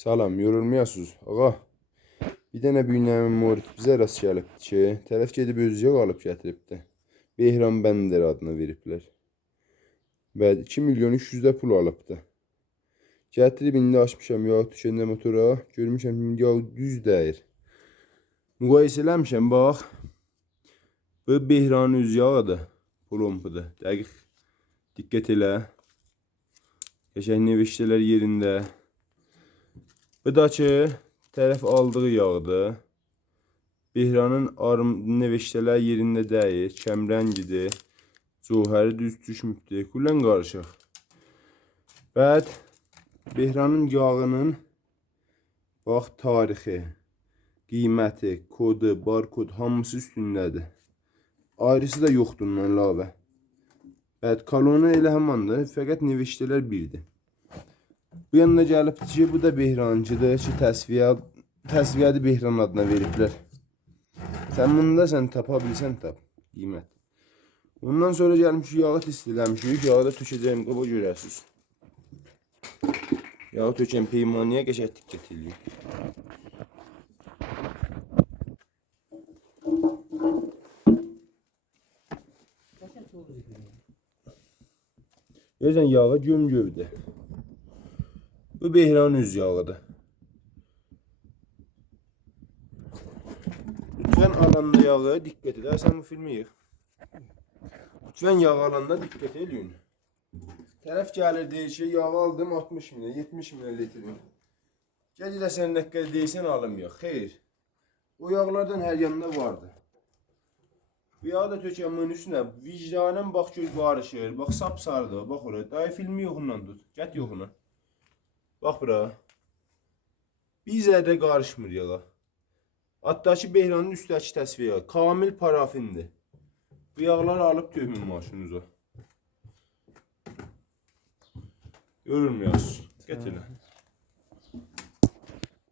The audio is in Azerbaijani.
Salam, yorulmayasınız. Ağa, bir dənə büyünəmin morit bizə rast gəlibdi ki, tərəf gedib özüyə qalıb gətiribdi. Behram Bənder adını veriblər. Bəli, 2 milyon 300 də pul alıbdı. Gətirib indi açmışam yağ tükəndə motora, görmüşəm yağ düz dəyir. Müqayisə eləmişəm, bax. Bu Behranın öz yağıdır, plombudur. Dəqiq diqqət elə. Qəşəng neveştələr yerində. Bu da ki, tərəf aldığı yağdır. Behranın neveştələr yerində deyil, kəmrəngidir. Cövhəri düz düşmübdür, kullən qarışıq. Bəd, Behranın yağının bax tarixi, qiyməti, kodu, barkod hamısı üstündədir. Ayrısı da yoxdur ondan əlavə. Bəd, kolonu elə həmandır, fəqət neveştələr birdir. Bu yanına gəlibdir ki, bu da Behrancıdır ki, təsviyyədi Behran adına veriblər. Sən bunu da tapa bilsən tap, qiymət. Ondan sonra gəlmişik, yağı test eləmişik, yağı da tökəcəyim, qaba görəsiniz. Yağı tökən peymaniyə qəşəng diqqət edin. Görürsən, yağı göm-gövdür. Bu Behranın öz yağıdır. Lütfen alanda yağı diqqət edin. Sən bu filmi yığ. Lütfen yağ alanda diqqət edin. Tərəf gəlir deyir ki, yağı aldım 60 milyon, 70 milyon litrin. Gəl də sən dəqiqə deyirsən alınmıyor. Xeyr. O yağlardan hər yanında vardı. Bu yağı da tökən bunun üstünə. Vicdanın bax göz qarışır. Bax sapsarıdır. Bax oraya. Dayı filmi yoxundan tut. Gət yoxuna. Bax bura. Bir zərrə qarışmır yağa. Hatta ki Behranın üstəki təsviyyə. Kamil parafindir. Bu yağları alıb töhmün maşınıza. Görülmüyorsunuz. Gətirin.